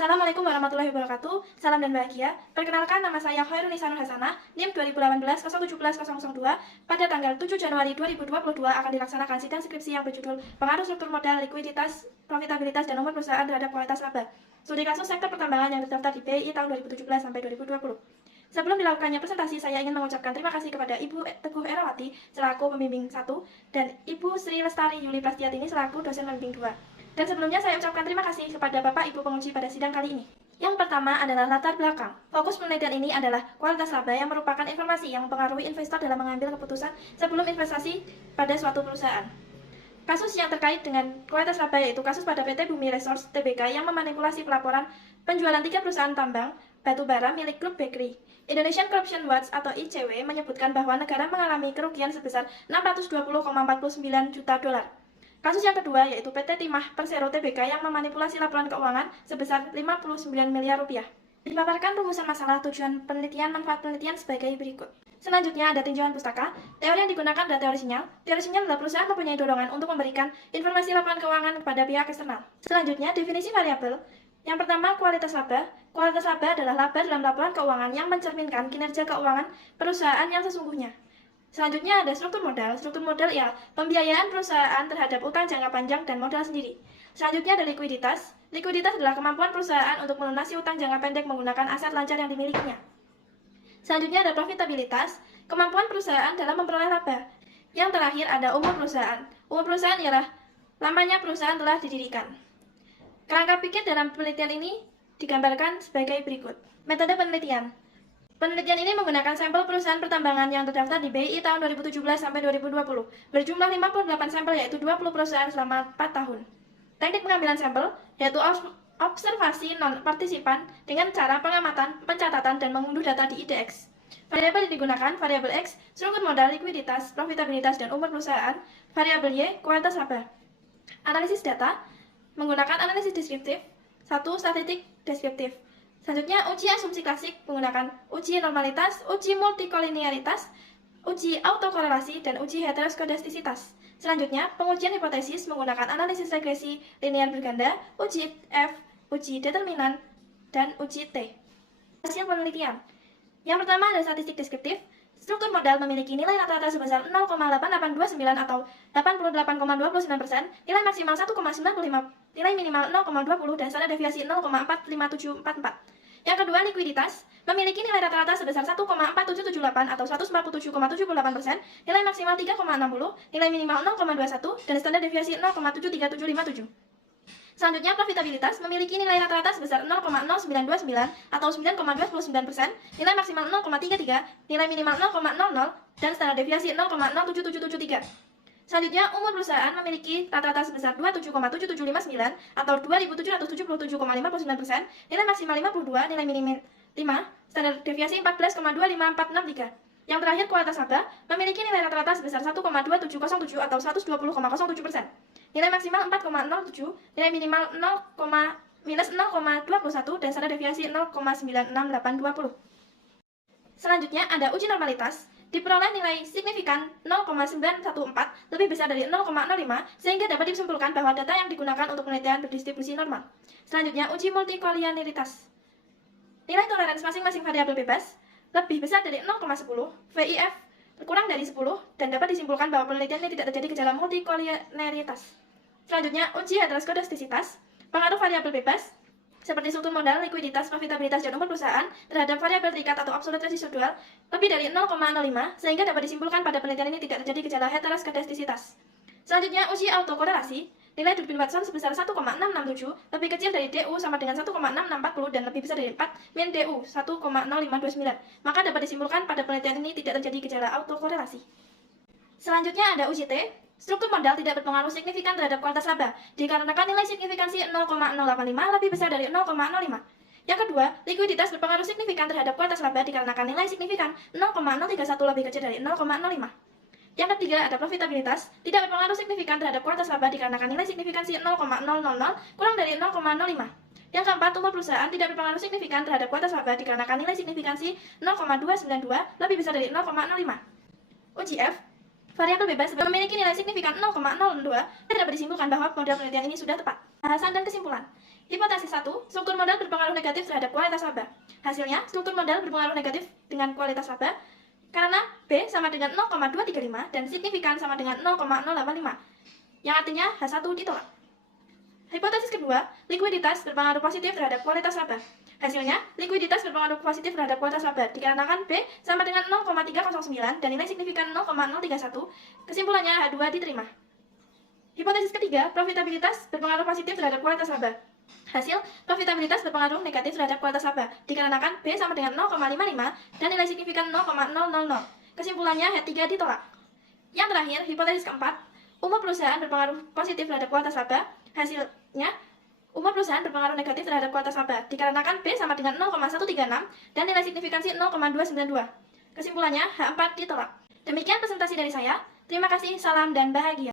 Assalamualaikum warahmatullahi wabarakatuh. Salam dan bahagia. Perkenalkan, nama saya Khairunisa Nur Hasanah, NIM 2018-017-002. Pada tanggal 7 Januari 2022 akan dilaksanakan sidang skripsi yang berjudul Pengaruh Struktur Modal, Likuiditas, Profitabilitas, dan Umur Perusahaan terhadap Kualitas Laba. Studi kasus sektor pertambangan yang terdaftar di BI tahun 2017 sampai 2020. Sebelum dilakukannya presentasi, saya ingin mengucapkan terima kasih kepada Ibu Teguh Erawati selaku pembimbing 1 dan Ibu Sri Lestari Yuli Prastiatini selaku dosen pembimbing 2. Dan sebelumnya saya ucapkan terima kasih kepada Bapak Ibu penguji pada sidang kali ini. Yang pertama adalah latar belakang. Fokus penelitian ini adalah kualitas laba yang merupakan informasi yang mempengaruhi investor dalam mengambil keputusan sebelum investasi pada suatu perusahaan. Kasus yang terkait dengan kualitas laba yaitu kasus pada PT Bumi Resource Tbk yang memanipulasi pelaporan penjualan 3 perusahaan tambang batu bara milik grup Bakery. Indonesian Corruption Watch atau ICW menyebutkan bahwa negara mengalami kerugian sebesar 620,49 juta dolar. Kasus yang kedua yaitu PT Timah Persero Tbk yang memanipulasi laporan keuangan sebesar 59 miliar rupiah. Dipaparkan rumusan masalah, tujuan penelitian, manfaat penelitian sebagai berikut. Selanjutnya ada tinjauan pustaka. Teori yang digunakan adalah teori sinyal. Teori sinyal adalah perusahaan mempunyai dorongan untuk memberikan informasi laporan keuangan kepada pihak eksternal. Selanjutnya, definisi variabel. Yang pertama, kualitas laba. Kualitas laba adalah laba dalam laporan keuangan yang mencerminkan kinerja keuangan perusahaan yang sesungguhnya. Selanjutnya ada struktur modal. Struktur modal ialah pembiayaan perusahaan terhadap utang jangka panjang dan modal sendiri. Selanjutnya ada likuiditas. Likuiditas adalah kemampuan perusahaan untuk melunasi utang jangka pendek menggunakan aset lancar yang dimilikinya. Selanjutnya ada profitabilitas, kemampuan perusahaan dalam memperoleh laba. Yang terakhir ada umur perusahaan. Umur perusahaan ialah lamanya perusahaan telah didirikan. Kerangka pikir dalam penelitian ini digambarkan sebagai berikut. Metode penelitian. Penelitian ini menggunakan sampel perusahaan pertambangan yang terdaftar di BI tahun 2017 sampai 2020. Berjumlah 58 sampel yaitu 20 perusahaan selama 4 tahun. Teknik pengambilan sampel yaitu observasi non-partisipan dengan cara pengamatan, pencatatan, dan mengunduh data di IDX. Variabel yang digunakan, variabel X, struktur modal, likuiditas, profitabilitas, dan umur perusahaan. Variabel Y, kualitas laba. Analisis data menggunakan analisis deskriptif. 1. Statistik deskriptif. Selanjutnya, uji asumsi klasik menggunakan uji normalitas, uji multikolinearitas, uji autokorelasi, dan uji heteroskodastisitas. Selanjutnya, pengujian hipotesis menggunakan analisis regresi linear berganda, uji F, uji determinan, dan uji T. Hasil penelitian. Yang pertama adalah statistik deskriptif. Struktur modal memiliki nilai rata-rata sebesar 0,8829 atau 88,29%, nilai maksimal 1,95, nilai minimal 0,20, dan standar deviasi 0,45744. Yang kedua, likuiditas memiliki nilai rata-rata sebesar 1,4778 atau 147,78%, nilai maksimal 3,60, nilai minimal 0,21, dan standar deviasi 0,73757. Selanjutnya, profitabilitas memiliki nilai rata-rata sebesar 0,0929 atau 9,29%, nilai maksimal 0,33, nilai minimal 0,00, dan standar deviasi 0,07773. Selanjutnya, umur perusahaan memiliki rata-rata sebesar 27,7759 atau 2777,59%, nilai maksimal 52, nilai minimal 5, standar deviasi 14,25463. Yang terakhir, kualitas laba memiliki nilai rata-rata sebesar 1,2707 atau 120,07%. Nilai maksimal 4,07, nilai minimal 0,21, dan standar deviasi 0,96820. Selanjutnya ada uji normalitas. Diperoleh nilai signifikan 0,914 lebih besar dari 0,05 sehingga dapat disimpulkan bahwa data yang digunakan untuk penelitian berdistribusi normal. Selanjutnya, uji multikolinearitas. Nilai toleransi masing-masing variabel bebas lebih besar dari 0,10, VIF kurang dari 10, dan dapat disimpulkan bahwa penelitian ini tidak terjadi gejala multikolinearitas. Selanjutnya, uji heteroskodastisitas. Pengaruh variabel bebas seperti struktur modal, likuiditas, profitabilitas, dan umur perusahaan terhadap variabel terikat atau absolut residual lebih dari 0,05 sehingga dapat disimpulkan pada penelitian ini tidak terjadi gejala heteroskodastisitas. Selanjutnya, uji autokorelasi. Nilai Durbin Watson sebesar 1,667 lebih kecil dari DU sama dengan 1,6640 dan lebih besar dari 4 min DU 1,0529. Maka dapat disimpulkan pada penelitian ini tidak terjadi gejala autokorelasi. Selanjutnya ada uji T. Struktur modal tidak berpengaruh signifikan terhadap kualitas laba dikarenakan nilai signifikansi 0,085 lebih besar dari 0,05. Yang kedua, likuiditas berpengaruh signifikan terhadap kualitas laba dikarenakan nilai signifikan 0,031 lebih kecil dari 0,05. Yang ketiga, ada profitabilitas tidak berpengaruh signifikan terhadap kualitas laba dikarenakan nilai signifikansi 0,000 kurang dari 0,05. Yang keempat, umur perusahaan tidak berpengaruh signifikan terhadap kualitas laba dikarenakan nilai signifikansi 0,292 lebih besar dari 0,05. Uji F. Variabel bebas memiliki nilai signifikan 0,02 dan dapat disimpulkan bahwa model penelitian ini sudah tepat. Bahasan dan kesimpulan. Hipotesis 1, struktur modal berpengaruh negatif terhadap kualitas laba. Hasilnya, struktur modal berpengaruh negatif dengan kualitas laba karena B sama dengan 0,235 dan signifikan sama dengan 0,085, yang artinya H1 ditolak. Hipotesis kedua, likuiditas berpengaruh positif terhadap kualitas laba. Hasilnya, likuiditas berpengaruh positif terhadap kualitas laba dikarenakan B sama dengan 0,309 dan nilai signifikan 0,031, kesimpulannya H2 diterima. Hipotesis ketiga, profitabilitas berpengaruh positif terhadap kualitas laba. Hasil, profitabilitas berpengaruh negatif terhadap kualitas laba dikarenakan B sama dengan 0,55 dan nilai signifikan 0,000. Kesimpulannya H3 ditolak. Yang terakhir, hipotesis keempat, umur perusahaan berpengaruh positif terhadap kualitas laba. Hasilnya, umur perusahaan berpengaruh negatif terhadap kualitas laba dikarenakan B sama dengan 0,136 dan nilai signifikansi 0,292. Kesimpulannya H4 ditolak. Demikian presentasi dari saya. Terima kasih, salam dan bahagia.